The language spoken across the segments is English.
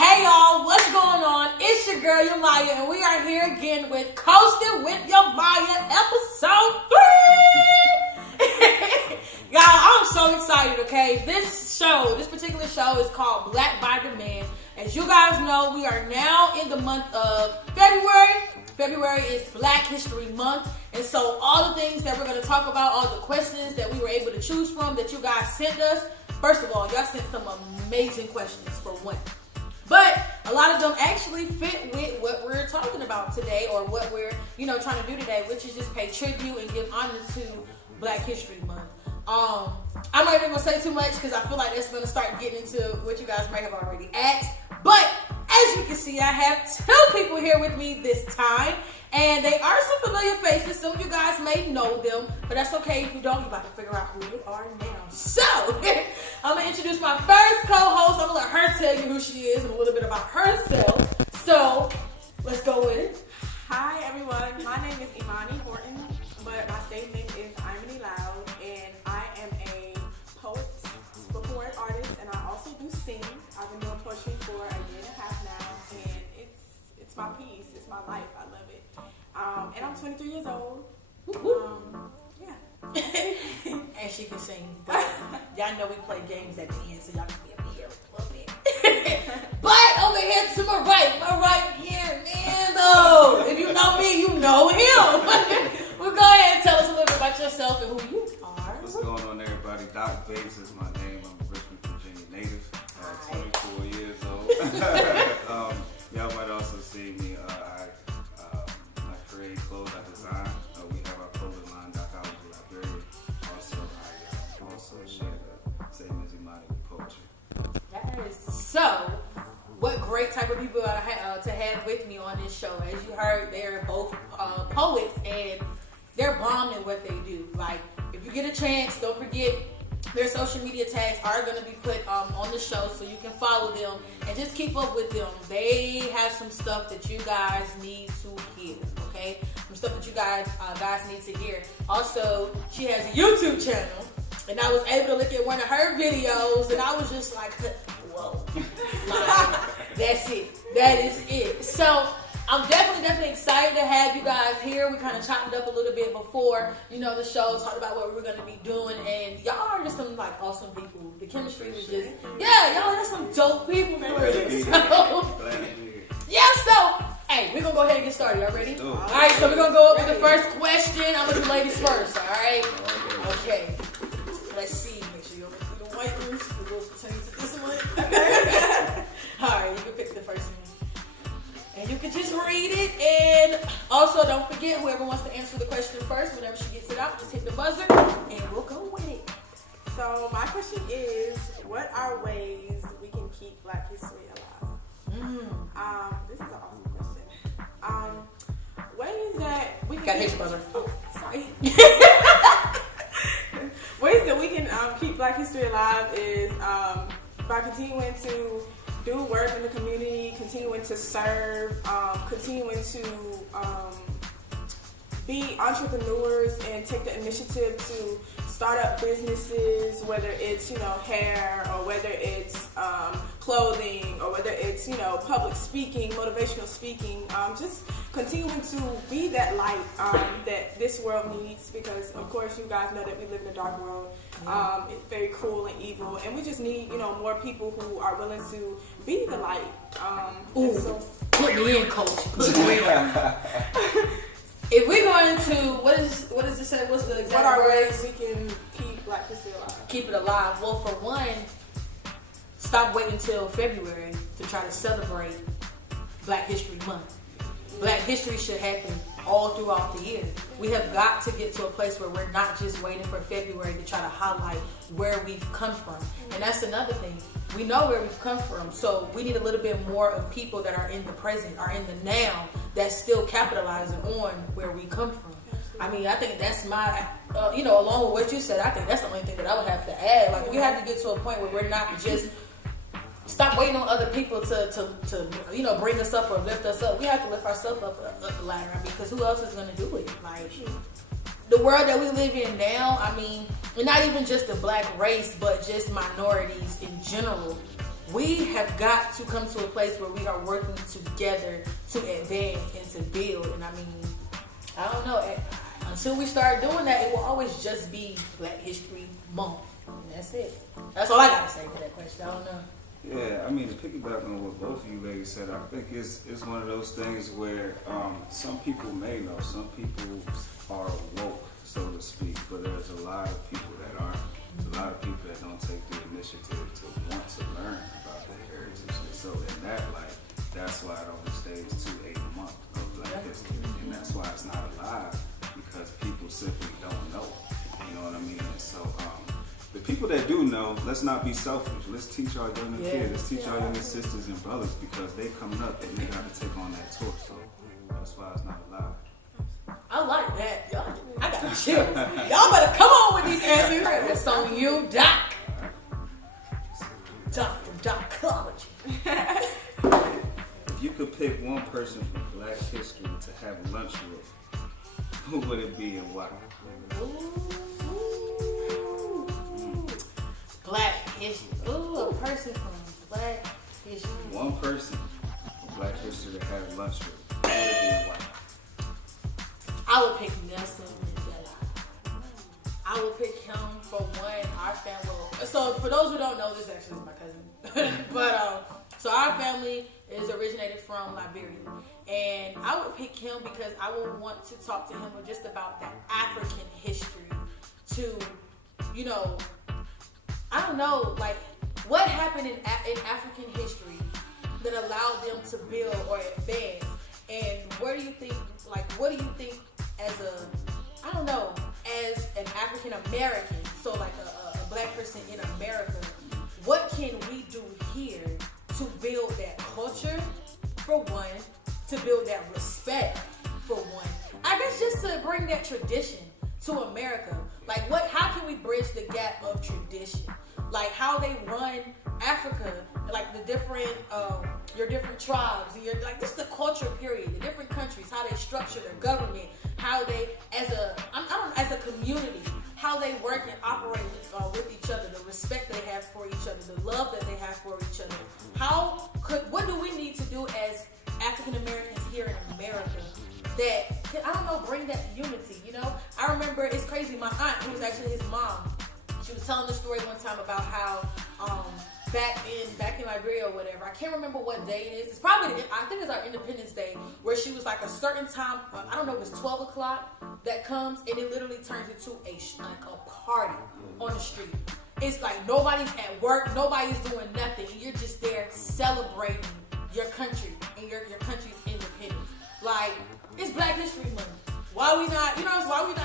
Hey y'all, what's going on? It's your girl Yemia, and we are here again with Coastn With Yemia, episode 3. Y'all, I'm so excited, okay? This particular show is called Black by Demand. As you guys know, we are now in the month of February. February is Black History Month, and so all the things that we're going to talk about, all the questions that we were able to choose from that you guys sent us. First of all, y'all sent some amazing questions for one. But a lot of them actually fit with what we're talking about today, or what we're, trying to do today, which is just pay tribute and give honor to Black History Month. I'm not even gonna say too much because I feel like that's gonna start getting into what you guys might have already asked. But as you can see, I have two people here with me this time, and they are some familiar faces. Some of you guys may know them, but that's okay if you don't. You're about to figure out who you are now. So I'm gonna introduce my first co-host. I'm gonna let her tell you who she is and a little bit about herself. So let's go with it. Hi everyone, my name is Imoni Horton, but my stage name is Imoni Loud, and I am a poet, spoken word artist, and I also do sing. I've been doing poetry for a year and a half now, and it's my piece, it's my life, I love it. And I'm 23 years old. Yeah. And she can sing. But y'all know we play games at the end, so y'all can be up here a little bit. But over here to my right here, man, though. If you know me, you know him. Well, go ahead and tell us a little bit about yourself and who you are. What's going on, everybody? Doc Bates is my name. I'm a Richmond, Virginia native, 24 years old. Y'all might also see me. I create clothes, I design. We have our clothing line, Docology Library. Also, I also share the same as Imani with poetry. Yes. So, what great type of people to have with me on this show. As you heard, they're both poets, and they're bomb in what they do. Like, if you get a chance, don't forget their social media tags are going to be put on the show, so you can follow them and just keep up with them. They have some stuff that you guys need to hear, okay? Some stuff that you guys need to hear. Also, she has a YouTube channel, and I was able to look at one of her videos, and I was just like, whoa. Like, that's it. That is it. So, I'm definitely excited to have you guys here. We kind of chopped it up a little bit before, the show, talked about what we were going to be doing, and y'all are just some, awesome people. The chemistry was just, y'all are some dope people for real. So, hey, we're going to go ahead and get started. Y'all ready? All right, so we're going to go up with the first question. I'm going to do ladies first, all right? Okay. Let's see. Make sure you don't do the white ones. We'll continue to this one. All right, you can pick the first one. And you can just read it, and also don't forget, whoever wants to answer the question first, whenever she gets it out, just hit the buzzer, and we'll go with it. So my question is, what are ways we can keep Black history alive? This is an awesome question. Ways that we can Gotta hit your buzzer. Oh, sorry. Ways that we can keep Black history alive is by continuing to do work in the community, continuing to serve, continuing to be entrepreneurs and take the initiative to start up businesses, whether it's, hair, or whether it's clothing, or whether it's, public speaking, motivational speaking, just continuing to be that light that this world needs, because of course you guys know that we live in a dark world. It's very cruel and evil, and we just need, more people who are willing to be the light. So, put me in, coach. Put me in. If we're going to, what does it say? What's the exact What are words? ways we can keep Black history alive? Keep it alive. Well, for one, stop waiting until February to try to celebrate Black History Month. Black history should happen all throughout the year. We have got to get to a place where we're not just waiting for February to try to highlight where we've come from. And that's another thing. We know where we've come from, so we need a little bit more of people that are in the present, are in the now, that's still capitalizing on where we come from. I mean, I think that's my, along with what you said, I think that's the only thing that I would have to add. Like, we have to get to a point where we're not just stop waiting on other people to bring us up or lift us up. We have to lift ourselves up the ladder, because who else is going to do it? Like, the world that we live in now, I mean, and not even just the black race, but just minorities in general. we have got to come to a place where we are working together to advance and to build. And I mean, I don't know. Until we start doing that, it will always just be Black History Month. And that's it. That's all I got to say to that question. I don't know. Yeah, I mean, to piggyback on what both of you ladies said, I think it's one of those things where some people may know, some people are woke, so to speak, but there's a lot of people that aren't. There's a lot of people that don't take the initiative to want to learn about their heritage. And so in that light, that's why it only stays to a month of Black history. And that's why it's not alive, because people simply don't know. You know what I mean? And so the people that do know, let's not be selfish. Let's teach our younger kids. Let's teach our younger sisters and brothers, because they coming up and they got to take on that torch. So that's why it's not alive. I like that. Y'all, I got chills. Y'all better come on with these answers. That's on you, Doc. Doc from Docology. If you could pick one person from Black history to have lunch with, who would it be and why? Black history. Ooh, a person from Black history. One person from Black history to have lunch with, who would it be and why? I would pick Nelson Mandela. I would pick him for one, our family. So for those who don't know, this actually is my cousin. But so our family is originated from Liberia. And I would pick him because I would want to talk to him just about that African history to, you know, I don't know, like what happened in African history that allowed them to build or advance. And where do you think, like, what do you think as an African American, so like a Black person in America, what can we do here to build that culture, for one, to build that respect, for one? I guess just to bring that tradition to America. Like, how can we bridge the gap of tradition? Like how they run Africa, like the different, your different tribes, and like just the culture period, the different countries, how they structure their government, how they, as a community, how they work and operate with each other, the respect they have for each other, the love that they have for each other. What do we need to do as African Americans here in America that, I don't know, bring that unity, you know? I remember, it's crazy, my aunt, who was actually his mom, she was telling the story one time about how back in Liberia or whatever, I can't remember what day it is. It's probably, I think it's our Independence Day, where she was like a certain time, I don't know if it's 12 o'clock that comes, and it literally turns into a party on the street. It's like nobody's at work, nobody's doing nothing, and you're just there celebrating your country and your country's independence. Like, it's Black History Month. Why we not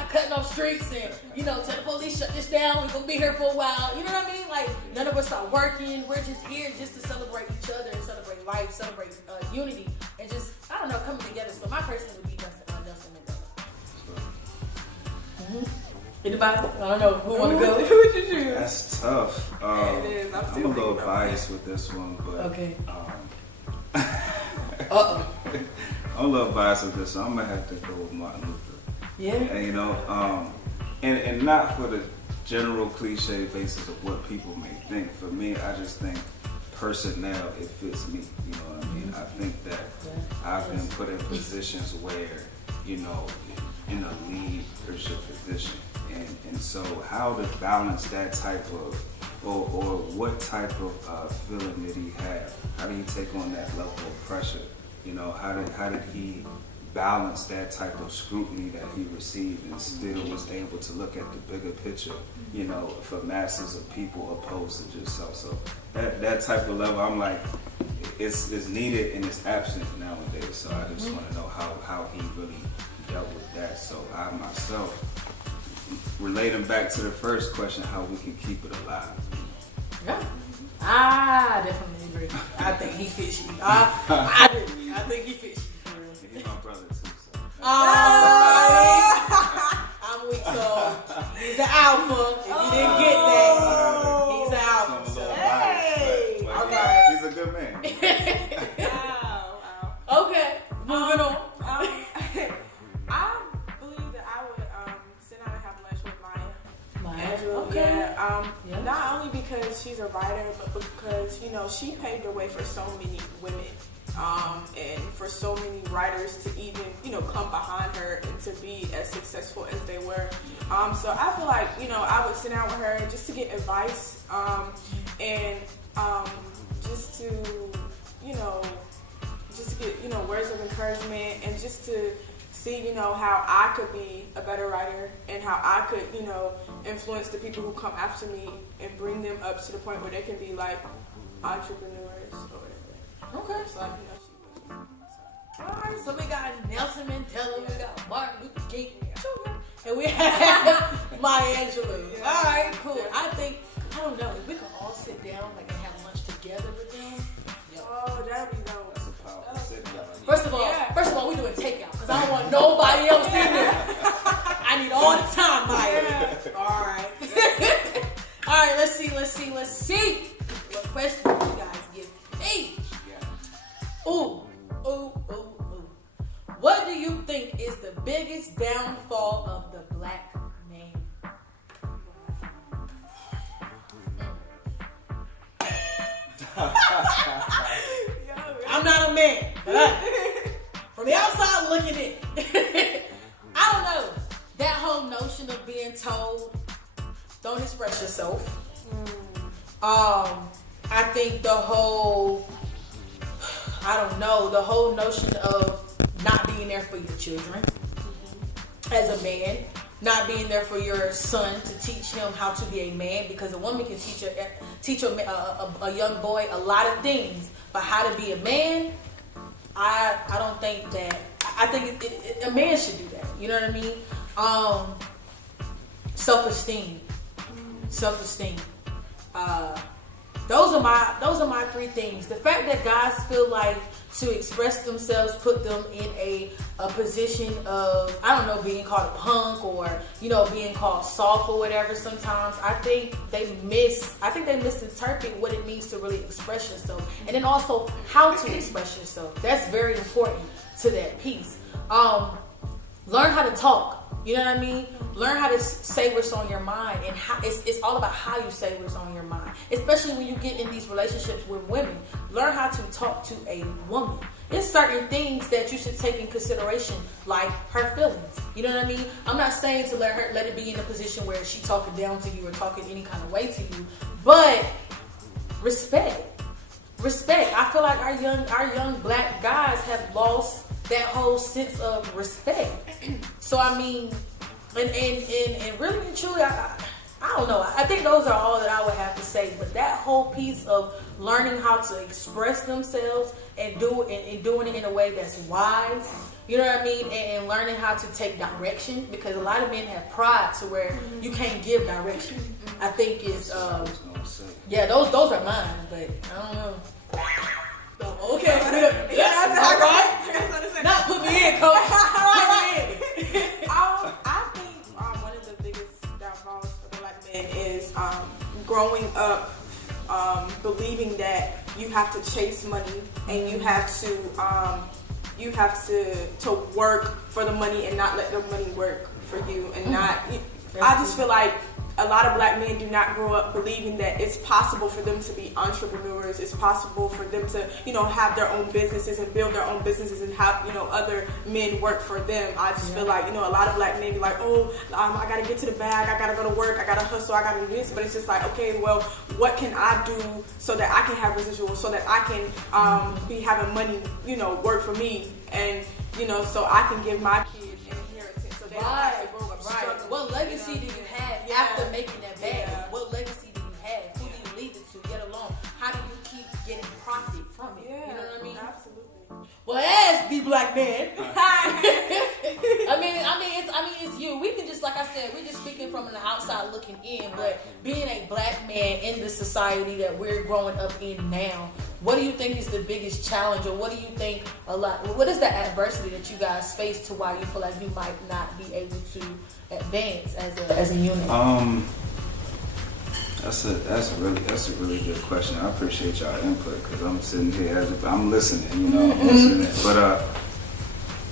cutting off streets and, tell the police shut this down, we're gonna be here for a while, you know what I mean? Like, none of us are working, we're just here just to celebrate each other and celebrate life, celebrate unity, and just, I don't know, coming together. So my person would be Nelson Mandela. Anybody? I don't know, who wanna go? Who would you choose? That's tough. It is. I'm a little biased with this one, but okay. I'm a little biased with this, so I'm gonna have to go with Martin Luther. Yeah. And and not for the general cliche basis of what people may think. For me, I just think personnel, it fits me. You know what I mean? I think that I've been put in positions where, in a leadership position. And so how to balance that type of, or what type of feeling did he have? How did he take on that level of pressure? How did he balance that type of scrutiny that he received and still was able to look at the bigger picture, for masses of people opposed to just self. So that type of level, I'm like, it's needed and it's absent nowadays. So I just want to know how he really dealt with that. So I myself, relating back to the first question, how we can keep it alive. Yeah. I definitely agree. I think he fits you. I think he fits you. He's my brother too. So. I'm weak, so he's an alpha. If you didn't get that, he's an alpha. So. Hey! Okay. He's a good man. Wow. Okay, moving on. I believe that I would sit down and have lunch with Maya. Maya. Okay. Yeah, not only because she's a writer, but because, she paved the way for so many women. And for so many writers to even, come behind her and to be as successful as they were. So I feel like, I would sit down with her just to get advice, and just to, get, words of encouragement, and just to see, how I could be a better writer and how I could, influence the people who come after me and bring them up to the point where they can be like entrepreneurs or whatever. Okay. So, she was. Alright, so we got Nelson Mandela, we got Martin Luther King, and we have Maya Angelou. Yeah. Alright, cool. I don't know, if we could all sit down and have lunch together with them. Oh, that'd be dope. That's a powerful sit down. First of all, we doing takeout because I don't want nobody else in there. I need all the time, Maya. Yeah. Alright. Alright, let's see. What question do you guys give me? Ooh. What do you think is the biggest downfall of the black man? I'm not a man, but from the outside looking in, I don't know. That whole notion of being told, don't express yourself. I think the whole notion of not being there for your children as a man, not being there for your son to teach him how to be a man, because a woman can teach a young boy a lot of things, but how to be a man, I don't think that. I think a man should do that. You know what I mean? Self-esteem. Those are my three things. The fact that guys feel like to express themselves put them in a position of, I don't know, being called a punk or, being called soft or whatever sometimes. I think they misinterpret what it means to really express yourself. And then also how to express yourself. That's very important to that piece. Learn how to talk. You know what I mean? Learn how to say what's on your mind, and how it's all about how you say what's on your mind. Especially when you get in these relationships with women, learn how to talk to a woman. There's certain things that you should take in consideration, like her feelings. You know what I mean? I'm not saying to let it be in a position where she talking down to you or talking any kind of way to you, but respect. I feel like our young black guys have lost that whole sense of respect. So I mean, and really and truly, I don't know. I think those are all that I would have to say. But that whole piece of learning how to express themselves and doing it in a way that's wise, you know what I mean, and learning how to take direction, because a lot of men have pride to where you can't give direction. I think it's those are mine, but I don't know. Okay. All right. Not put me in, coach. Put me in. I think one of the biggest downfalls for the black man is growing up believing that you have to chase money and you have to work for the money and not let the money work for you, and not. I just feel like a lot of black men do not grow up believing that it's possible for them to be entrepreneurs. It's possible for them to, have their own businesses and build their own businesses and have, other men work for them. I just feel like, a lot of black men be like, I got to get to the bag. I got to go to work. I got to hustle. I got to do this. But it's just like, okay, well, what can I do so that I can have residuals, so that I can be having money, work for me, and, so I can give my kids an inheritance so they don't have to grow up struggling. What legacy do you have after making that bag? What legacy do you have? Who do you leave it to? Get along. How do you keep getting profit from it? Yeah, you know what I mean? Absolutely. Well, as the black man, it's you. We can just, like I said, we're just speaking from the outside looking in. But being a black man in the society that we're growing up in now, what do you think is the biggest challenge, or what do you think what is the adversity that you guys face to why you feel like you might not be able to advance as a unit? That's a really good question. I appreciate y'all input, because I'm sitting here I'm listening, I'm listening. But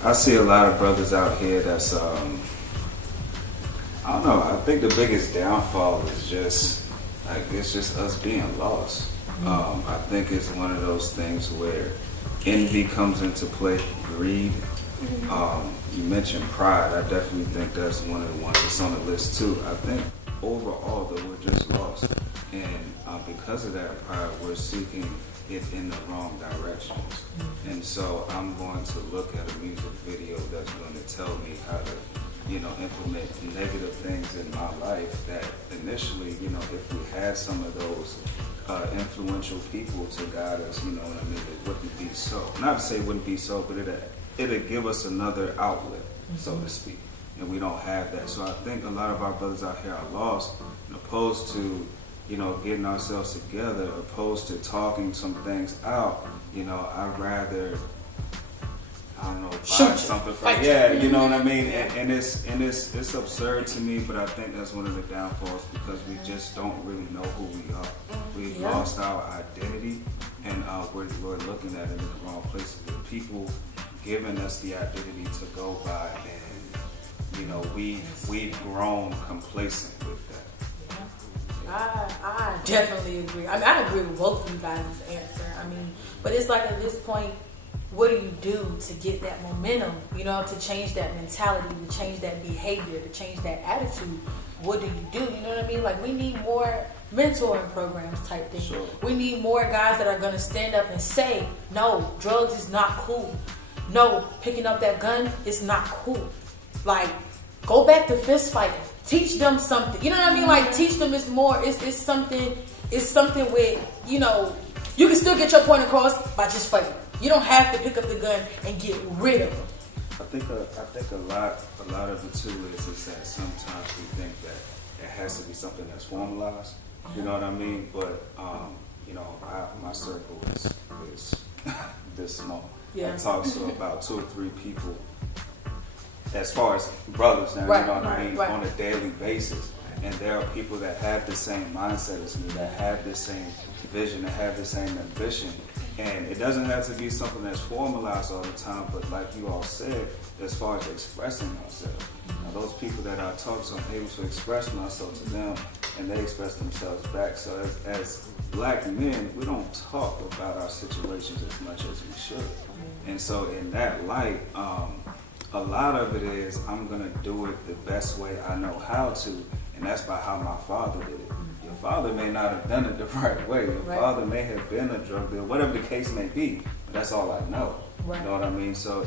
I see a lot of brothers out here that's I don't know. I think the biggest downfall is just like it's just us being lost. I think it's one of those things where envy comes into play, greed. You mentioned pride. I definitely think that's one of the ones that's on the list too. I think overall that we're just lost, and because of that pride, we're seeking it in the wrong directions. And so I'm going to look at a music video that's going to tell me how to, implement negative things in my life that initially, if we had some of those influential people to guide us, it wouldn't be so. Not to say it wouldn't be so, but it'd give us another outlet, so to speak. And we don't have that. So I think a lot of our brothers out here are lost, opposed to, getting ourselves together, opposed to talking some things out. I'd rather, I don't know, buy something from, you know what I mean? And it's absurd to me, but I think that's one of the downfalls because we just don't really know who we are. We've lost our identity, and we're looking at it in the wrong places. With people giving us the identity to go by, and we've grown complacent with that. I definitely agree. I mean, I agree with both of you guys' answer. I mean, but it's like at this point, what do you do to get that momentum? To change that mentality, to change that behavior, to change that attitude. What do you do? You know what I mean? Like, we need more mentoring programs type thing. Sure. We need more guys that are going to stand up and say, no, drugs is not cool. No, picking up that gun is not cool. Like, go back to fist fighting. Teach them something. You know what I mean? Like, teach them is more. It's something with, you can still get your point across by just fighting. You don't have to pick up the gun and get rid of them. I think a lot of it too is that sometimes we think that it has to be something that's formalized. You know what I mean? But my circle is this small. Yeah. I talk to about 2 or 3 people as far as brothers now, you know what I mean, on a daily basis. And there are people that have the same mindset as me, that have the same vision, that have the same ambition. And it doesn't have to be something that's formalized all the time, but like you all said, as far as expressing ourselves. Now, those people that I talk to, I'm able to express myself to them, and they express themselves back. So as black men, we don't talk about our situations as much as we should. And so in that light, a lot of it is I'm going to do it the best way I know how to, and that's by how my father did it. Your father may not have done it the right way. Your father may have been a drug dealer, whatever the case may be, but that's all I know. Right. You know what I mean? So,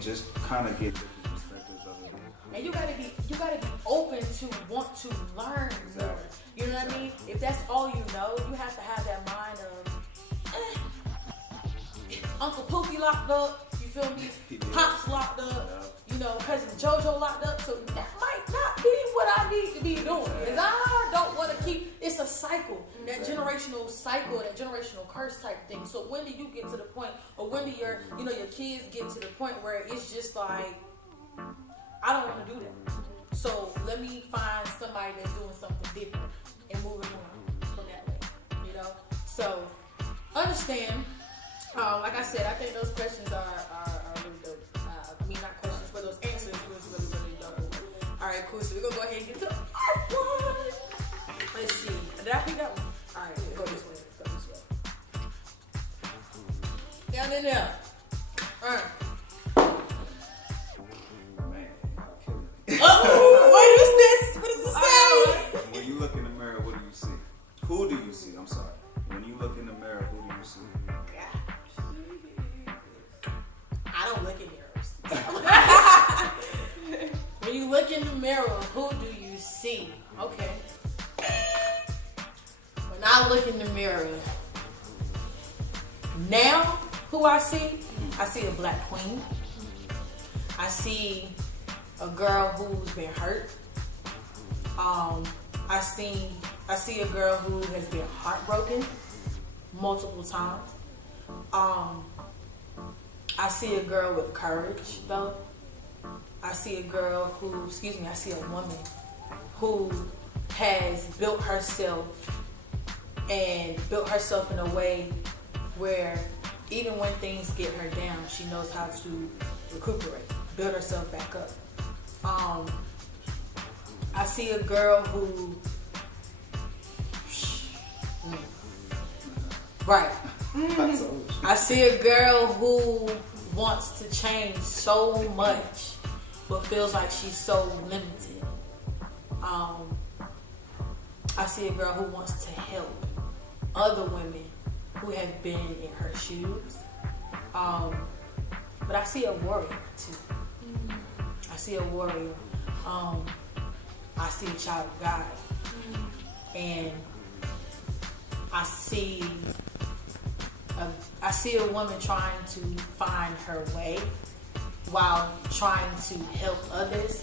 just kind of get different perspectives of it. And you gotta be open to want to learn more. You know what I mean? If that's all you know, you have to have that mind of, Uncle Pookie locked up, you feel me? Pops locked up, Cousin JoJo locked up, so that might not be what I need to be doing. Because I don't want to it's a cycle, that generational cycle, that generational curse type thing. So when do you get to the point, or when do your kids get to the point where it's just like, I don't want to do that. So let me find somebody that's doing something different and moving on from that way, So understand. Like I said, I think those questions are really dope. Not questions, but those answers was really, really dope. Alright, cool. So we're going to go ahead and get to the first one. Let's see. Did I pick that one? Alright, go this way. Down in there. Alright. Man, I'll kill it. What is this say? When you look in the mirror, what do you see? Who do you see? I'm sorry. When you look in the mirror, who do you see? I don't look in mirrors. When you look in the mirror, who do you see? Okay. When I look in the mirror, now who I see a black queen. I see a girl who's been hurt. I see a girl who has been heartbroken multiple times. I see a girl with courage, though. I see a woman who has built herself in a way where even when things get her down, she knows how to recuperate, build herself back up. I see a girl who, right. I see a girl who wants to change so much, but feels like she's so limited. I see a girl who wants to help other women who have been in her shoes. But I see a warrior too. I see a warrior. I see a child of God. And I see a woman trying to find her way while trying to help others.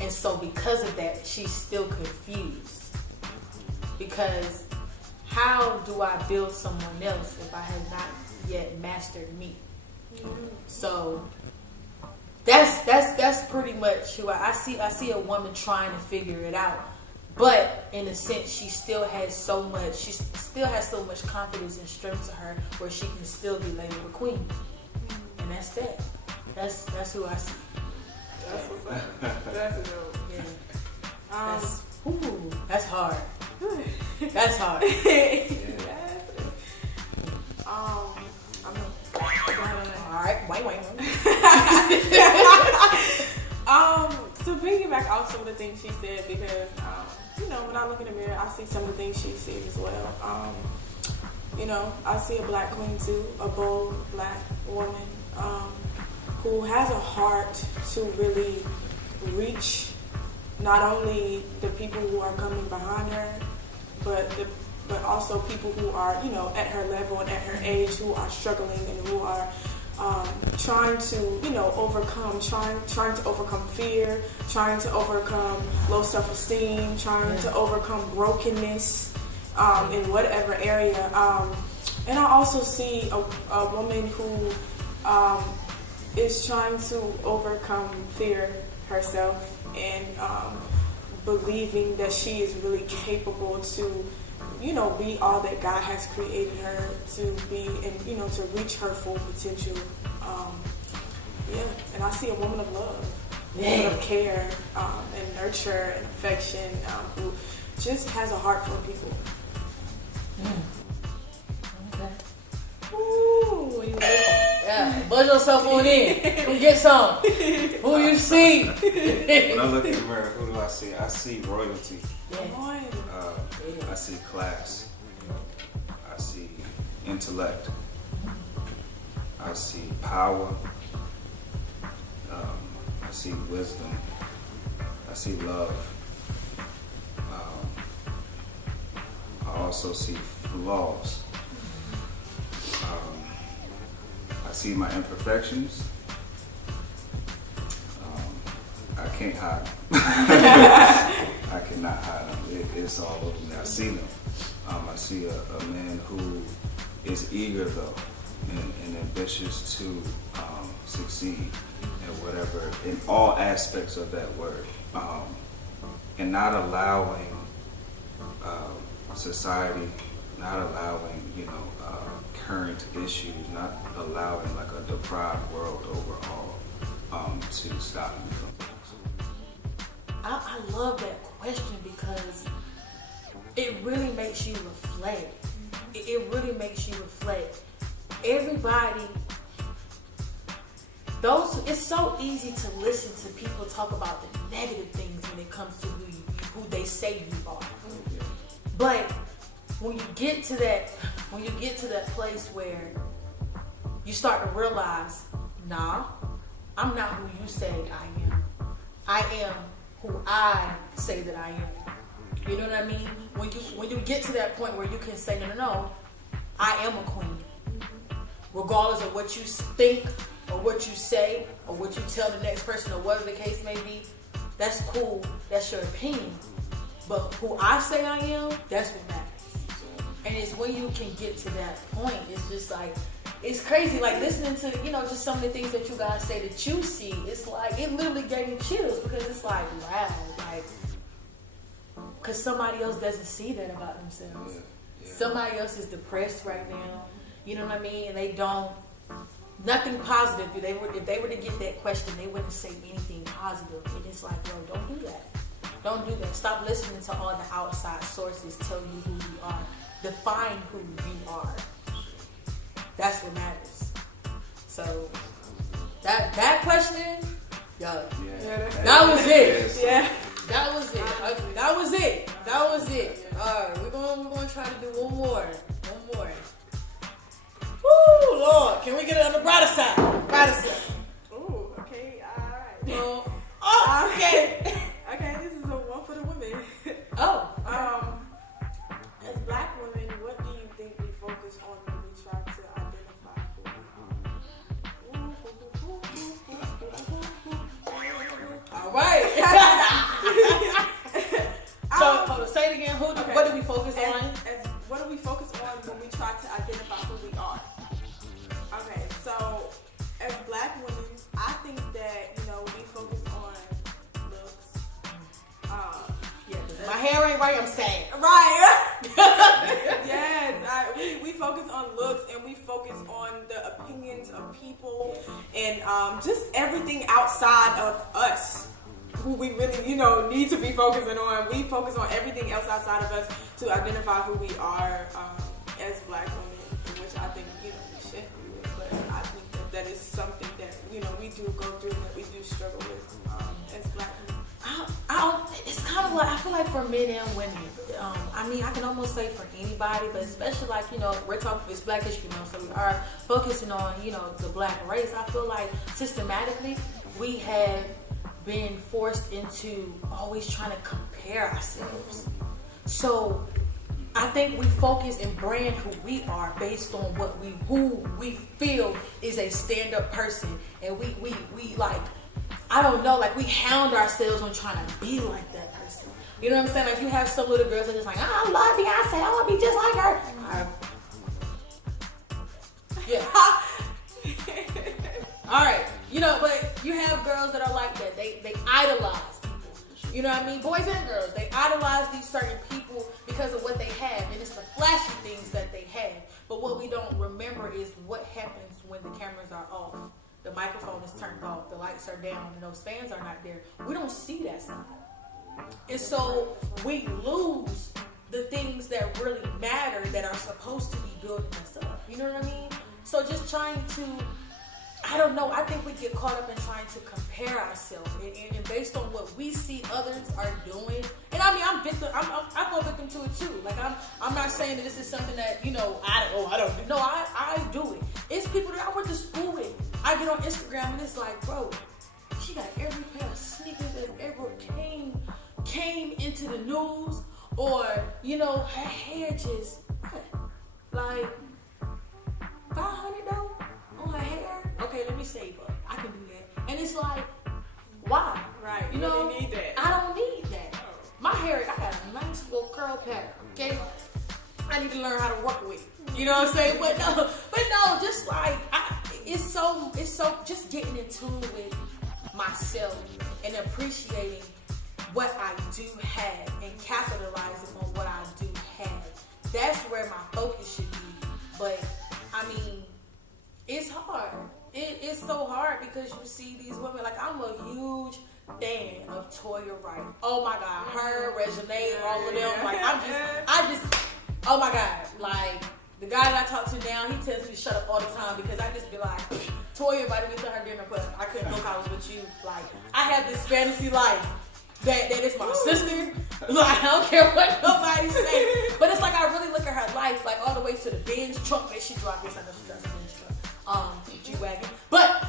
And so because of that, she's still confused. Because how do I build someone else if I have not yet mastered me? So that's pretty much who I see. I see a woman trying to figure it out, but in a sense, she still has so much. She still has so much confidence and strength to her, where she can still be labeled a queen. And that's that. That's who I see. That's what's up. That's a dope. Yeah. That's hard. That's hard. Alright, wait. To piggyback off some of the things she said, because when I look in the mirror, I see some of the things she sees as well. I see a black queen too, a bold black woman who has a heart to really reach not only the people who are coming behind her, but also people who are, at her level and at her age, who are struggling and who are trying to, overcome fear, trying to overcome low self-esteem, trying to overcome brokenness in whatever area. And I also see a woman who is trying to overcome fear herself and believing that she is really capable to be all that God has created her to be, and to reach her full potential. And I see a woman of love, a woman of care, and nurture and affection, who just has a heart for people. Okay. Ooh, yeah, buzz yourself on in. Come get some. Who you see? When I look in the mirror, who do I see? I see royalty. Yeah. I see class. I see intellect. I see power. I see wisdom. I see love. I also see flaws. I see my imperfections. I can't hide them. I cannot hide them. It's all over me. I see them. I see a man who is eager though and ambitious to succeed in whatever, in all aspects of that word, and not allowing society, not allowing current issues, not allowing like a deprived world overall to stop me from things. I love that question because it really makes you reflect. It really makes you reflect. Everybody, it's so easy to listen to people talk about the negative things when it comes to who they say you are. But when you get to that place where you start to realize, nah, I'm not who you say I am. I am who I say that I am. You know what I mean? When you get to that point where you can say, no, I am a queen. Regardless of what you think or what you say or what you tell the next person or whatever the case may be, that's cool. That's your opinion. But who I say I am, that's what matters. And it's when you can get to that point, it's just like, it's crazy. Like listening to, just some of the things that you guys say that you see, it's like, it literally gave me chills because it's like, wow, like, because somebody else doesn't see that about themselves. Yeah. Somebody else is depressed right now. You know what I mean? And they don't, nothing positive. If they were to get that question, they wouldn't say anything positive. And it's like, yo, don't do that. Don't do that. Stop listening to all the outside sources tell you who you are. Define who you are. That's what matters. So that question, yo, that was it. Yeah. That was it. That was it. That was it. All right, we're gonna try to do one more. Woo, Lord, can we get it on the brighter side? Ooh, okay, all right. Okay. Okay, this is a one for the women. Oh. As Black women, what do you think we focus on when we try to identify who we are? All right. So, hold on, say it again. Okay. What do we focus on? What do we focus on when we try to identify who we are? Okay, so as Black women, I think that we focus on looks. My hair ain't right. I'm sad. Right. Yes, we focus on looks and we focus on the opinions of people and just everything outside of us. Who we really, need to be focusing on. We focus on everything else outside of us to identify who we are as Black women, which I think, we shouldn't do it. But I think that is something that, we do go through and that we do struggle with as Black women. It's kind of like, I feel like for men and women, I can almost say for anybody, but especially like, we're talking, it's Black History Month, so we are focusing on, the Black race. I feel like systematically we have been forced into always trying to compare ourselves. So I think we focus and brand who we are based on who we feel is a stand-up person, and we like, I don't know, like we hound ourselves on trying to be like that person. You know what I'm saying? Like you have some little girls that are just like, I love Beyonce, I want to be just like her. Yeah. All right. But you have girls that are like that. They idolize people. You know what I mean? Boys and girls, they idolize these certain people because of what they have. And it's the flashy things that they have. But what we don't remember is what happens when the cameras are off. The microphone is turned off. The lights are down. And those fans are not there. We don't see that side. And so we lose the things that really matter that are supposed to be building us up. You know what I mean? So just trying to, I don't know, I think we get caught up in trying to compare ourselves and based on what we see others are doing. And I fall victim to it too. Like I'm not saying that this is something that, I don't do. No, I do it. It's people that I went to school with. I get on Instagram and it's like, bro, she got every pair of sneakers that ever came into the news, or, her hair just like $500 on her hair. Okay, let me save up. I can do that. And it's like, why? Right. You don't need that. I don't need that. My hair, I got a nice little curl pattern. Okay, I need to learn how to work with it. You know what I'm saying? But no, just like it's so just getting in tune with myself and appreciating what I do have and capitalizing on what I do have. That's where my focus should be. But it's hard. It's so hard because you see these women. Like, I'm a huge fan of Toya Wright. Oh my God, her, Reginae, all of them. Like, I just, oh my God. Like, the guy that I talk to now, he tells me to shut up all the time because I just be like, Toya invited me to her dinner, but I couldn't go if I was with you. Like, I have this fantasy life that is my sister. Like, I don't care what nobody say. But it's like I really look at her life, like all the way to the Benz truck that she dropped. Yes, I know she drives a Benz truck. G-Wagon. But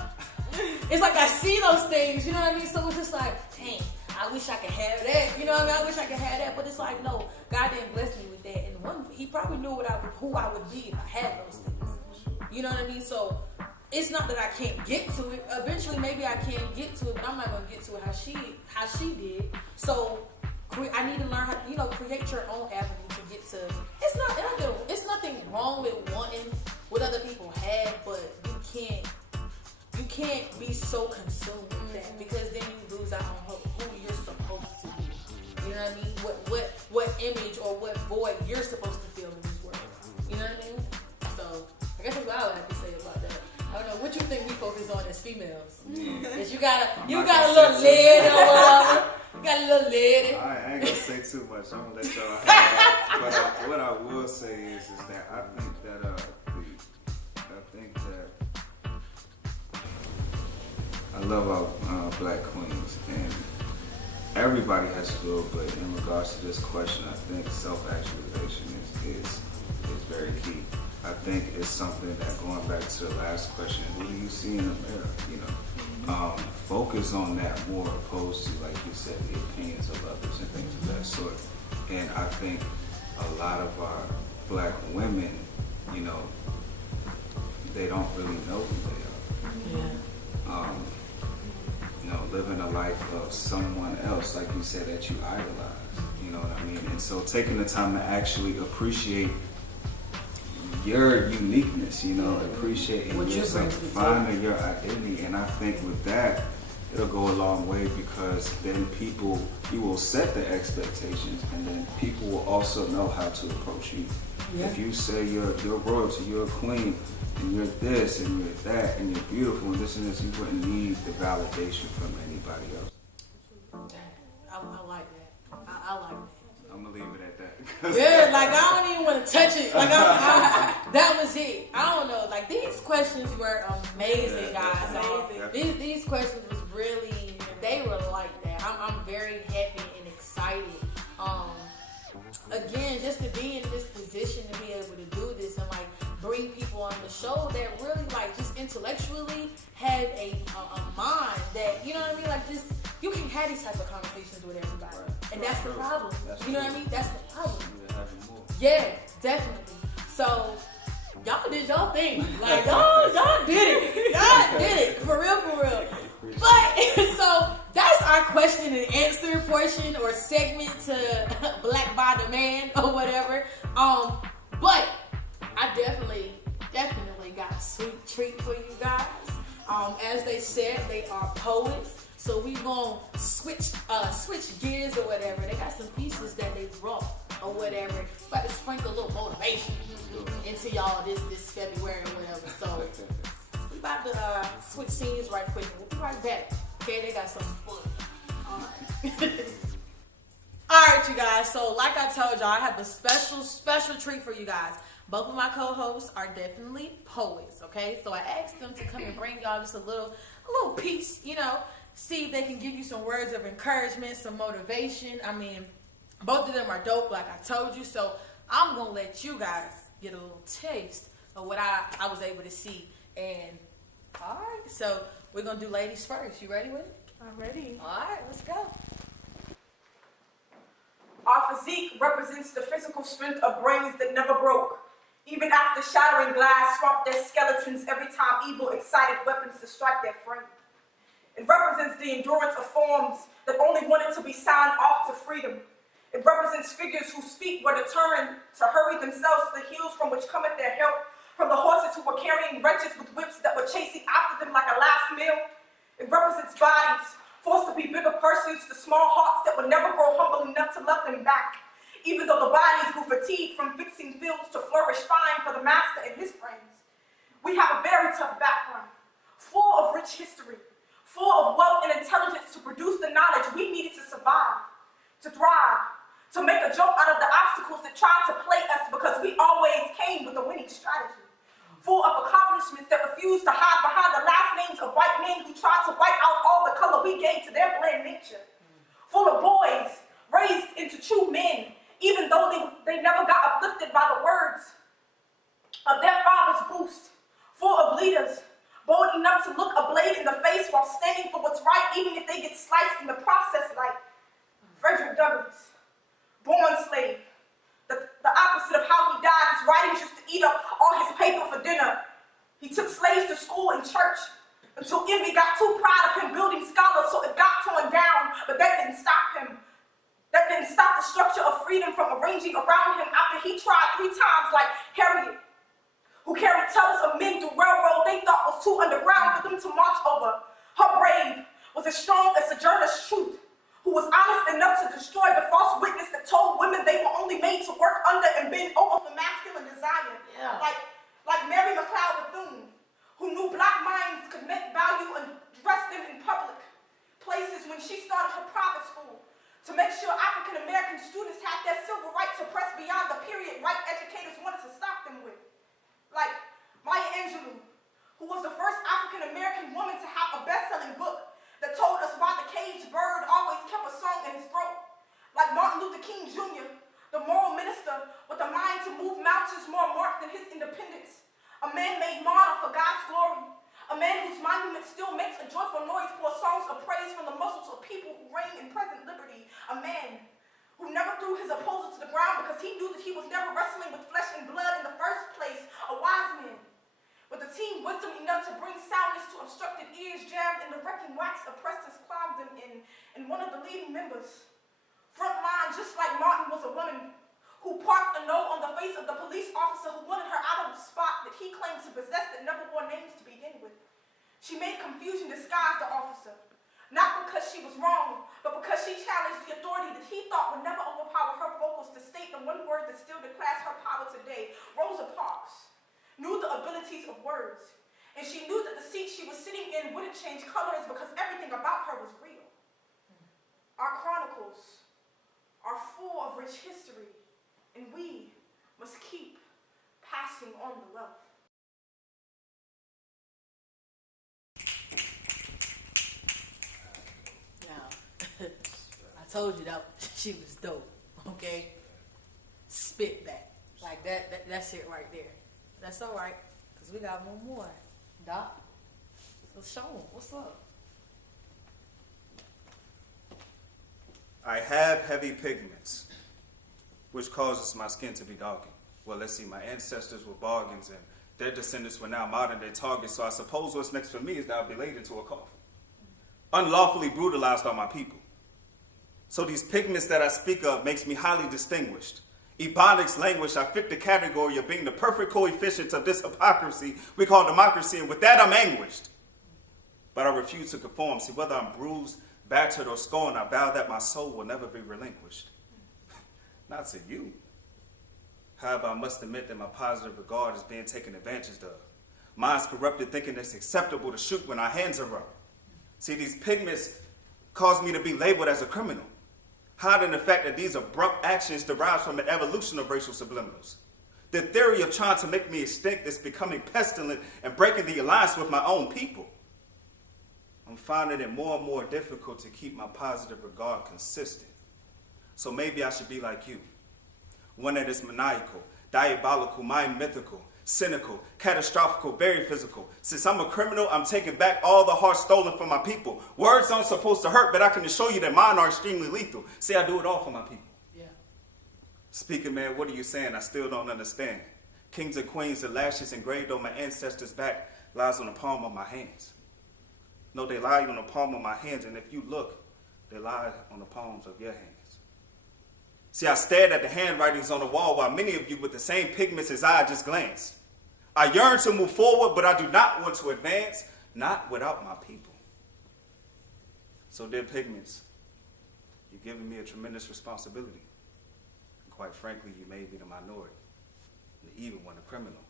it's like I see those things, you know what I mean? So it's just like, dang, I wish I could have that. You know what I mean? I wish I could have that. But it's like, no, God didn't bless me with that. And he probably knew who I would be if I had those things. You know what I mean? So it's not that I can't get to it. Eventually, maybe I can get to it, but I'm not gonna get to it how she did. So I need to learn how, create your own avenue to get to. It's nothing wrong with wanting what other people have, but you can't be so consumed with that because then you lose out on who you're supposed to be. You know what I mean? What image or what void you're supposed to fill in this world. You know what I mean? So I guess that's what I would have to say about that. I don't know what you think we focus on as females. Cause you got a little lid or whatever. Got a little lady. I ain't gonna say too much. I'm gonna let y'all have that. But what I will say is that I think that I love our black queens, and everybody has to do it. But in regards to this question, I think self-actualization is very key. I think it's something that, going back to the last question, who do you see in the mirror? You know, focus on that more opposed to, like you said, the opinions of others and things of that sort. And I think a lot of our black women, you know, they don't really know who they are. Yeah. You know, living a life of someone else, like you said, that you idolize. You know what I mean? And so taking the time to actually appreciate your uniqueness, you know, appreciating yourself, finding your identity. And I think with that, it'll go a long way, because then you will set the expectations, and then people will also know how to approach you. Yeah. If you say you're royalty, you're a queen, and you're this, and you're that, and you're beautiful, and this, you wouldn't need the validation from anybody else. I like that. I like that. I'm gonna leave it at that. Yeah, like I don't even want to touch it. Like that was it. I don't know. Like these questions were amazing, guys. These questions was really, they were like that. I'm very happy and excited. Again, just to be in this position to be able to do this and like bring people on the show that really like just intellectually have a mind that, you know what I mean, like just you can have these type of conversations with everybody. Right. And that's the problem. You know what I mean? That's the problem. Yeah, definitely. So y'all did y'all thing. Like y'all did it. Y'all did it. For real. But so that's our question and answer portion or segment to Black by Demand or whatever. But I definitely got a sweet treat for you guys. As they said, they are poets. So we gonna switch gears or whatever. They got some pieces that they brought or whatever. About to sprinkle a little motivation into y'all this February or whatever. So we about to switch scenes right quick. We'll be right back. Okay, they got some fun. Alright, you guys. So like I told y'all, I have a special treat for you guys. Both of my co-hosts are definitely poets, okay? So I asked them to come and bring y'all just a little piece, you know, see if they can give you some words of encouragement, some motivation. I mean, both of them are dope, like I told you. So I'm going to let you guys get a little taste of what I was able to see. And, all right, so we're going to do ladies first. You ready with it? I'm ready. All right, let's go. Our physique represents the physical strength of brains that never broke. Even after shattering glass swamped their skeletons every time evil excited weapons to strike their frame. It represents the endurance of forms that only wanted to be signed off to freedom. It represents figures who speak were determined to hurry themselves to the hills from which cometh their help, from the horses who were carrying wrenches with whips that were chasing after them like a last meal. It represents bodies forced to be bigger pursuits, the small hearts that would never grow humble enough to let them back, even though the bodies grew fatigued from fixing fields to flourish fine for the master and his friends. We have a very tough background, full of rich history, full of wealth and intelligence to produce the knowledge we needed to survive, to thrive, to make a joke out of the obstacles that tried to play us because we always came with a winning strategy. Full of accomplishments that refused to hide behind the last names of white men who tried to wipe out all the color we gave to their bland nature. Full of boys raised into true men, even though they never got uplifted by the words of their father's boost. Full of leaders bold enough to look a blade in the face while standing for what's right, even if they get sliced in the process, like Frederick Douglass, born slave. The opposite of how he died, his writings used to eat up all his paper for dinner. He took slaves to school and church until envy got too proud of him building scholars, so it got torn down, but that didn't stop him. That didn't stop the structure of freedom from arranging around him after he tried 3 times like Harriet, who carried tons of men through railroad they thought was too underground for them to march over. Her brave was as strong as Sojourner's truth, who was honest enough to destroy the false witness that told women they were only made to work under and bend over for masculine desire. Yeah. Like Mary McLeod Bethune, who knew black minds could make value and dress them in public places when she started her private school, to make sure African American students had their civil rights suppressed beyond the period white educators wanted to stop them with. Like Maya Angelou, who was the first African American woman to have a best-selling book that told us why the caged bird always kept a song in his throat. Like Martin Luther King Jr., the moral minister with a mind to move mountains more marked than his independence. A man-made martyr for God's glory. A man whose monument still makes a joyful noise for songs of praise from the muzzles of people who reign in present liberty. A man who never threw his opposer to the ground because he knew that he was never wrestling with flesh and blood in the first place. A wise man with a team wisdom enough to bring soundness to obstructed ears jammed in the wrecking wax oppressors clogged them in. And one of the leading members, frontline, just like Martin, was a woman who parked a note on the face of the police officer who wanted her out of the spot that he claimed to possess that never wore names to begin with. She made confusion disguise the officer, not because she was wrong, but because she challenged the authority that he thought would never overpower her vocals to state the one word that still declares her power today. Rosa Parks knew the abilities of words, and she knew that the seat she was sitting in wouldn't change colors because everything about her was real. Our chronicles are full of rich history, and we must keep passing on the wealth. Now, I told you that she was dope, okay? Spit that. Like that's it right there. That's all right, because we got one more. Doc, let's show them. What's up? I have heavy pigments, which causes my skin to be darkened. Well, let's see, my ancestors were bargains, and their descendants were now modern-day targets, so I suppose what's next for me is that I'll be laid into a coffin. Unlawfully brutalized are my people. So these pigments that I speak of makes me highly distinguished. Ebonics language, I fit the category of being the perfect coefficient of this hypocrisy we call democracy, and with that I'm anguished. But I refuse to conform. See, whether I'm bruised, battered, or scorned, I vow that my soul will never be relinquished. Not to you. However, I must admit that my positive regard is being taken advantage of. Mine's corrupted, thinking it's acceptable to shoot when our hands are up. See, these pigments cause me to be labeled as a criminal, hiding the fact that these abrupt actions derive from an evolution of racial subliminals. The theory of trying to make me extinct is becoming pestilent and breaking the alliance with my own people. I'm finding it more and more difficult to keep my positive regard consistent. So maybe I should be like you, one that is maniacal, diabolical, mind mythical, cynical, catastrophical, very physical. Since I'm a criminal, I'm taking back all the hearts stolen from my people. Words aren't supposed to hurt, but I can assure you that mine are extremely lethal. See, I do it all for my people. Yeah. Speaking, man, what are you saying? I still don't understand. Kings and queens, the lashes engraved on my ancestors' back lies on the palm of my hands. No, they lie on the palm of my hands, and if you look, they lie on the palms of your hands. See, I stared at the handwritings on the wall while many of you with the same pigments as I just glanced. I yearn to move forward, but I do not want to advance, not without my people. So, dear pigments, you've given me a tremendous responsibility. And quite frankly, you made me the minority, and even one a criminal.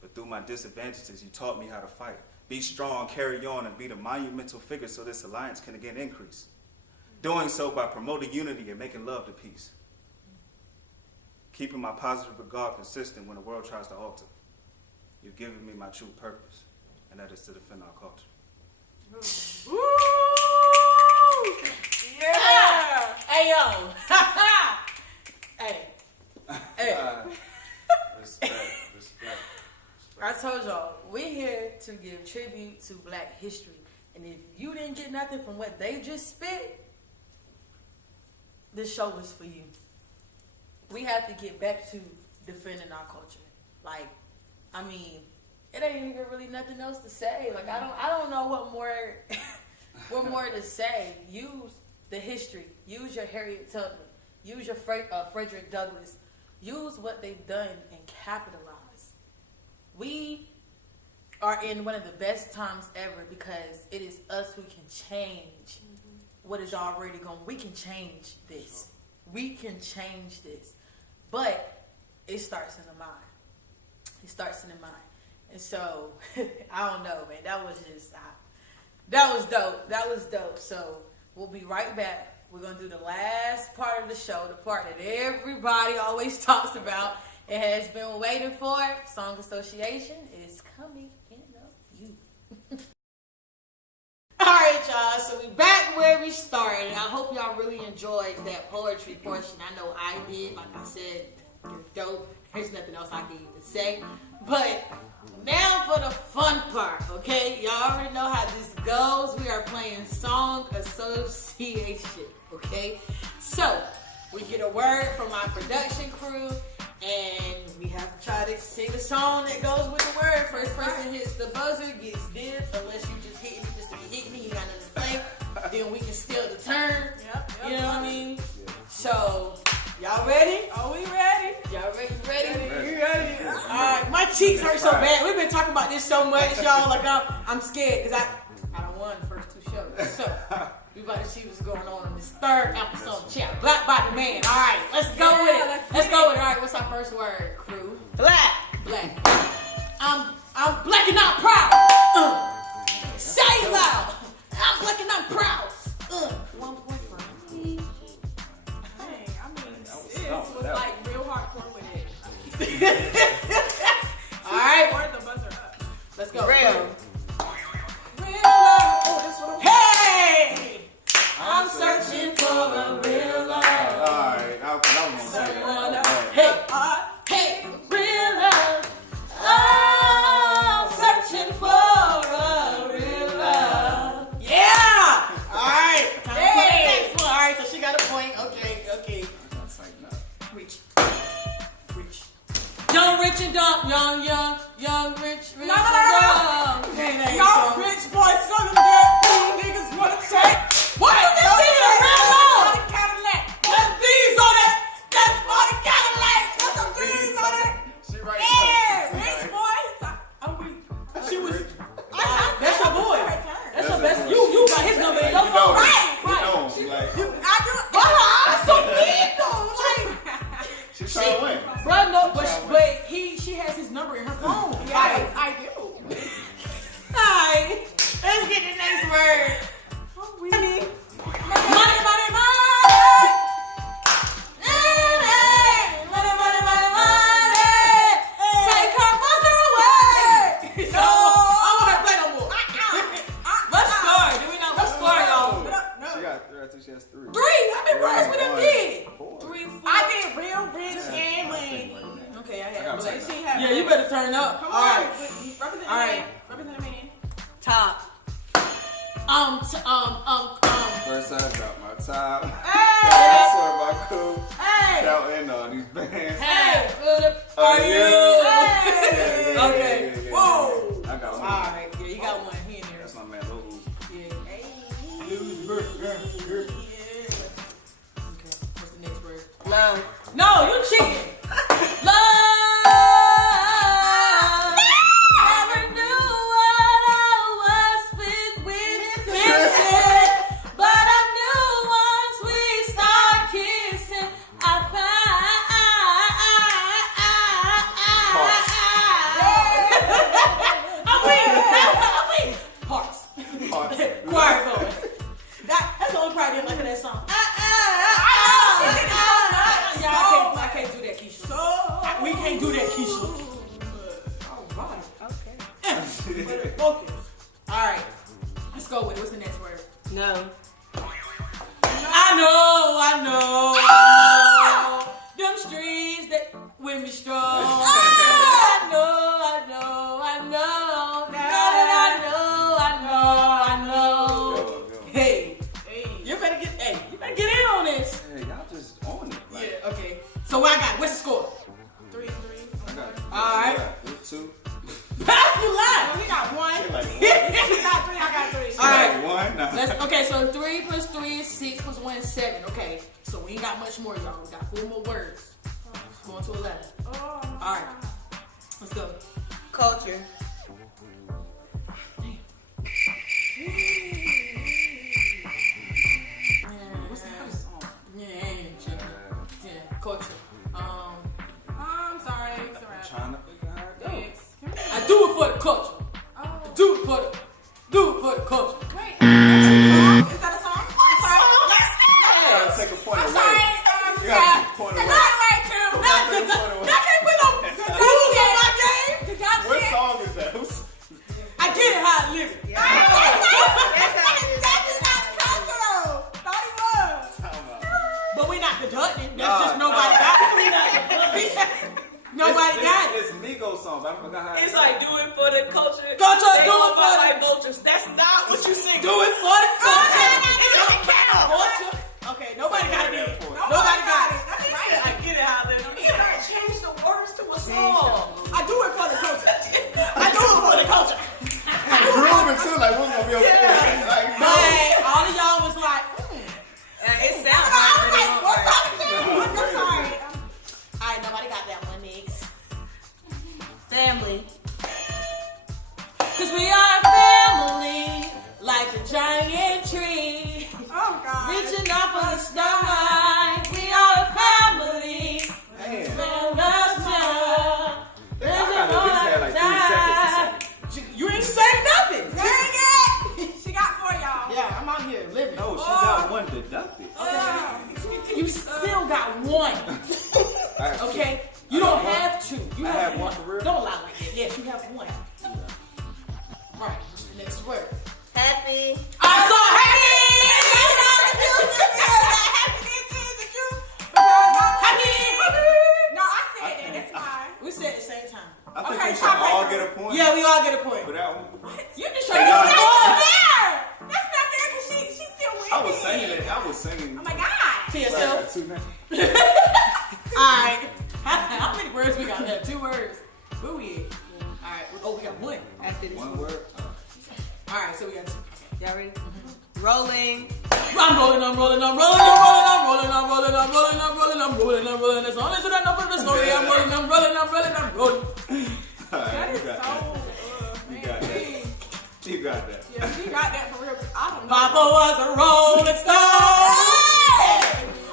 But through my disadvantages, you taught me how to fight. Be strong, carry on, and be the monumental figure so this alliance can again increase. Doing so by promoting unity and making love to peace. Keeping my positive regard consistent when the world tries to alter. You've given me my true purpose, and that is to defend our culture. Woo! Yeah! Hey, yo. Hey. Hey. Respect. I told y'all, we're here to give tribute to Black history. And if you didn't get nothing from what they just spit, this show is for you. We have to get back to defending our culture. Like, I mean, it ain't even really nothing else to say. Like, I don't know what more to say. Use the history. Use your Harriet Tubman. Use your Frederick Douglass. Use what they've done and capitalize. We are in one of the best times ever because it is us who can change what is already going. We can change this. We can change this. But it starts in the mind. It starts in the mind. And so, I don't know, man. That was dope. That was dope. So, we'll be right back we're gonna do the last part of the show, the part that everybody always talks about. It has been waiting for. Song Association is coming in a few. All right, y'all. So we back where we started. I hope y'all really enjoyed that poetry portion. I know I did. Like I said, you're dope. There's nothing else I can even say. But now for the fun part, okay? Y'all already know how this goes. We are playing Song Association, okay? So we get a word from our production crew, and we have to try to sing a song that goes with the word. First person hits the buzzer gets dibs, unless you just hitting it just to be hitting it. You got nothing to say. Then we can steal the turn. Yep. You know what I mean? So, y'all ready? Are we ready? Y'all ready? You ready? Alright, my cheeks hurt so bad. We've been talking about this so much, y'all. Like, I'm scared because I done won the first 2 shows. So, we about to see what's going on in this third episode. Chat Black by the Man. Alright, let's go with it. Let's go with it. Alright, what's our first word, crew? Black. Black. I'm black and not proud. Say it loud. I'm black and not proud. 1 point for me. Dang, I mean, this was like real hardcore with it. Alright. Or the buzzer up. Let's go. Real love. Oh, this one. Hey! I'm searching for a real love. Alright, I was gonna say that. Hey, real love. I'm searching for a real love. Yeah! Alright. Hey! Next one. Alright, so she got a point. Okay. That's like, no. Reach. Young, rich, and dumb. Young, rich, and No. dumb. Y'all rich boys, some of that niggas wanna take. What is this shit? Real love? For the Cadillac. There's bees on it. That's for the Cadillac. Put some bees on it. She right Yeah, rich boys. I'm weak. She was. I- That's your boy. Her turn. That's your best. You got his number in your phone. Right. I do. I'm so big though. Like, She's trying to win. bro, no, but she has his number in her phone. Yes, I do. Alright, let's get the next word. Money. Take her buzzer away. So, I'm gonna play no more. Let's score. Do we not? Let's score, y'all. She got 3. I think she has 3. 3. I mean, what else we done did? 4. 3, 4. I did real rich and money. Okay, I I had got black. two. Yeah, you better turn up. Come All on. right. Represent All a right. man. Represent a man. Top. First I drop my top. Hey. That's what my cool. Hey. Counting all these bands. Hey, are you? Hey. Okay. Yeah. Whoa. I got one. All right. Yeah, you got one. He in there. That's my man Lil Uzi. Yeah. Okay. What's the next word? Love. No, you cheating. Love. Never knew what I was with kissing, but I knew once we start kissing, I I'm weak. Parts. Choir going. That's the only part I didn't like of that song. Yeah, I can't do that, Keisha. We can't do that, Keisha. All right. Okay. Focus. All right. Let's go with it. What's the next word? No. I know. Them streets that when we stroll. I know. Hey, you better get in on this. Hey, y'all just on it. Like, Yeah, okay. So what I got? What's the score? 3. I got All right. 2. Pass the line. We got 1. She like, She got 3. I got 3. All right. One. Nah. Okay, so 3 plus 3 is 6 plus 1 is 7. Okay, so we ain't got much more, y'all. We got 4 more words. Going to 11. Oh. All right, let's go. Culture. What's the first song? Yeah, culture. I'm sorry. It's a rap. Trying to figure out how it goes. Next. Can we- I do it for the culture. Oh. Do it for the culture. Wait. Is that a song? I'm sorry. Yes, song, but I forgot how It's like do it for the culture. Culture, They do it all for the- like vultures. That's not what you sing. Do it for the culture. It don't count. Culture. Okay, nobody got it. Nobody Nobody got it. That's Right, I get it, Holland. You gotta change the words to a song. I do it for the culture. I do it for the culture. grooving too, like what's gonna be okay? Like, no. But all of y'all was like, It sounds like really what's hard. up? I'm sorry. All right, nobody got that one, next. Family. Cause we are family, like the giant tree. Oh God. Reaching up for the sky. We are a family. Man. Spend us now. I gotta at least have like 3 seconds to say. You ain't saying nothing. Dang it! She got 4 y'all. Yeah, I'm out here living. No, she got one deducted. You still got one. I have two. Okay? You don't have two. You I have one for real? Don't lie like that. Yes, you have one. Right. What's the next word? Happy. I'm so happy! No, I said that. That's mine. We said it at the same time. I think Okay, we should all tiebreaker. get a point. Yeah, we all get a point. For that one. You just Hey, showed y'all- me That's more. not fair. That's not fair because she's still winning. I was singing it. I was singing. Oh my God. To I yourself. got 2 now. Alright. How many words we got left? 2 words. Where we at? Alright. Oh, we got one after this. One word. Alright, so we got 2. Y'all ready? Rolling. I'm rolling, I'm rolling, I'm rolling, I'm rolling, I'm rolling, I'm rolling, I'm rolling, I'm rolling, I'm rolling, I'm rolling. As long as you don't know the story, I'm rolling, I'm rolling, I'm rolling, I'm rolling. Alright, That you is got so. that. You got that. You got that. Yeah, she got that for real. 'Cause I don't know. Papa was a rolling stone.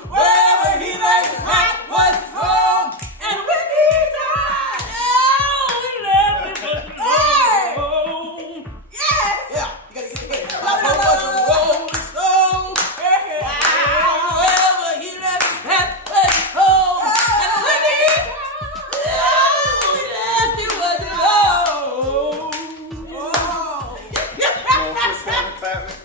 Wherever he laid his hat was his home. And when he died, oh, we left him for the home. Yes. Yeah, you gotta get it. Papa was a rolling stone. Wherever he left his hat was his home. And when he died, oh, we left him for the home. Oh. Come on, Chris, clapping.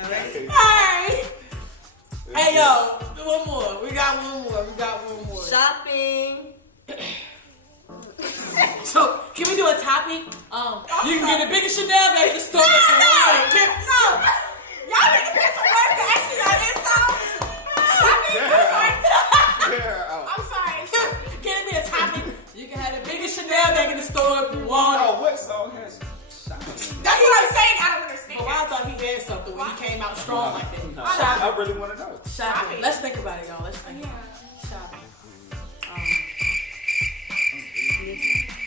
Alright. Hey yo, one more. We got one more. Shopping. So can we do a topic? You can get the biggest Chanel bag in the store. No. Y'all need to get some words to actually got in I'm sorry. Can it be a topic? You can have the biggest Chanel bag in the store if you want it. Oh, what song has shopping? That's what I'm saying. I don't understand. But I thought he had something when he came out strong like that. No, Shopping. I really want to know. Shopping. Let's think about it, y'all. Let's think. Shopping.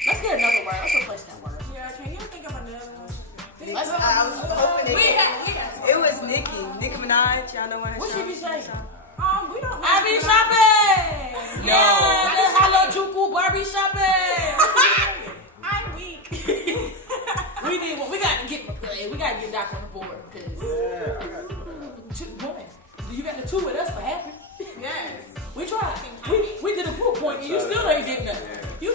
Let's get another word. Let's replace that word. Yeah, can you think of another one? Let's. I was hoping We it. got. It was Nicki Minaj. Y'all know what her What she be saying? We don't. I be shopping. Yeah, the Harajuku Barbie shopping. I'm weak. We need one. We gotta get Doc on the board because Yeah, I got 2 1. You got the 2 with us for happy. Yes. We tried. We did a proof point and you still ain't getting nothing. You.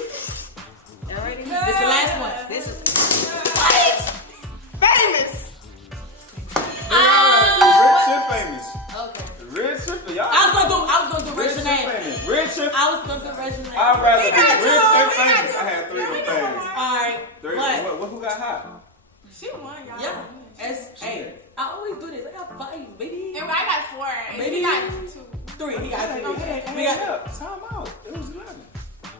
Y'all ready? This the last one. This is Famous. Rich and famous. Okay. Rich and y'all. I was gonna do Rich Rich and name. famous. Rich and I was gonna do Rich name. I'd rather We be got rich two, and we got famous. two. I had 3 of them Yeah, we got things. one. Alright. 3. What? Who got hot? She won, y'all. Yeah. Hey, I always do this. I got 5, baby. And I got 4. And Maybe he got 2. 3. He got 3. We We got got time out. It was 11.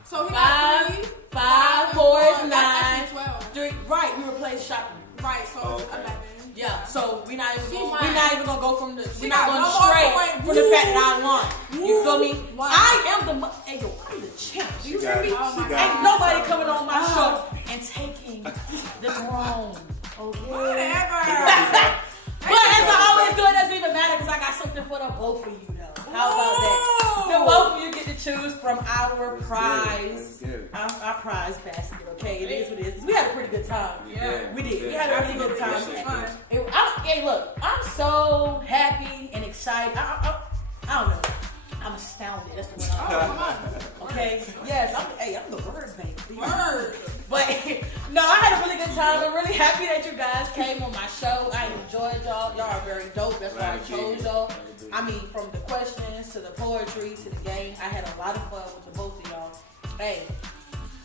So he got 3. 5, 4 is 9. That's actually 12. 3. Right. We replaced shopping. Right. So it's Okay. 11. Yeah. So we're not even She gonna, won. we're not even gonna go from the. We're got not going one more straight point. from the fact that I won. You feel me? Won. I am the. Hey yo, I'm the champ. You got hear me? it. Oh my She got Ain't it. nobody coming on my show and taking the throne. Okay. Whatever. But as I always do, it doesn't even matter because I got something for the both of you though. How about that? The both of you get to choose from our prize, Good. our prize basket. Okay, it is what it is. We had a pretty good time. Yeah. We did. We had a really good time. This was fun. Hey, look, I'm so happy and excited. I don't know. I'm astounded. That's the word. Oh, come on. Okay. Yes. I'm the word baby. Word. But No, I had a really good time. I'm really happy that you guys came on my show. I enjoyed y'all. Y'all are very dope. That's why I chose y'all. I mean, from the questions to the poetry to the game, I had a lot of fun with the both of y'all. Hey,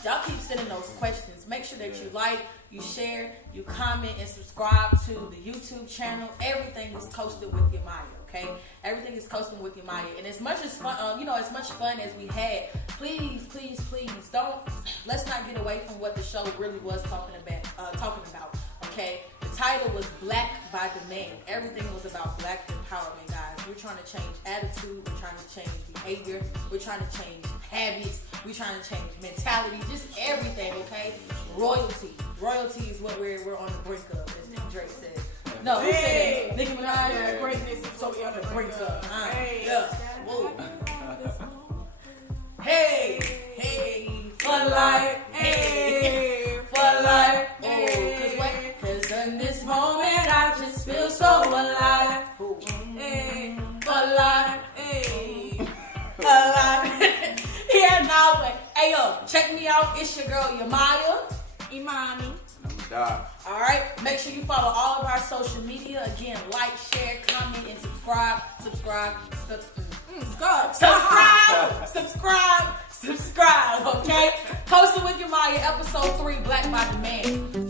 y'all keep sending those questions. Make sure that you like, you share, you comment, and subscribe to the YouTube channel. Everything is Coastn With Yemia, okay? Everything is Coastn With Yemia. And as much as fun, as much fun as we had, please, let's not get away from what the show really was talking about, okay? The title was Black by Demand. Everything was about black empowerment, guys. We're trying to change attitude. We're trying to change behavior. We're trying to change habits. We're trying to change mentality. Just everything, okay? Royalty. Royalty is what we're on the brink of, as Drake said. No, who said that? Nicki Minaj? Yeah, greatness is So we on the brink of. Hey. Yeah. Whoa. Hey, for life, hey, for life, oh, cause in this moment I just feel so alive, hey, for life, hey, alive. Yeah, now, but, hey, yo, check me out, it's your girl, Yemia, Imoni. alright, make sure you follow all of our social media, again, like, share, comment, and subscribe, okay? Coastn With Yemia, episode 3, Black by Demand.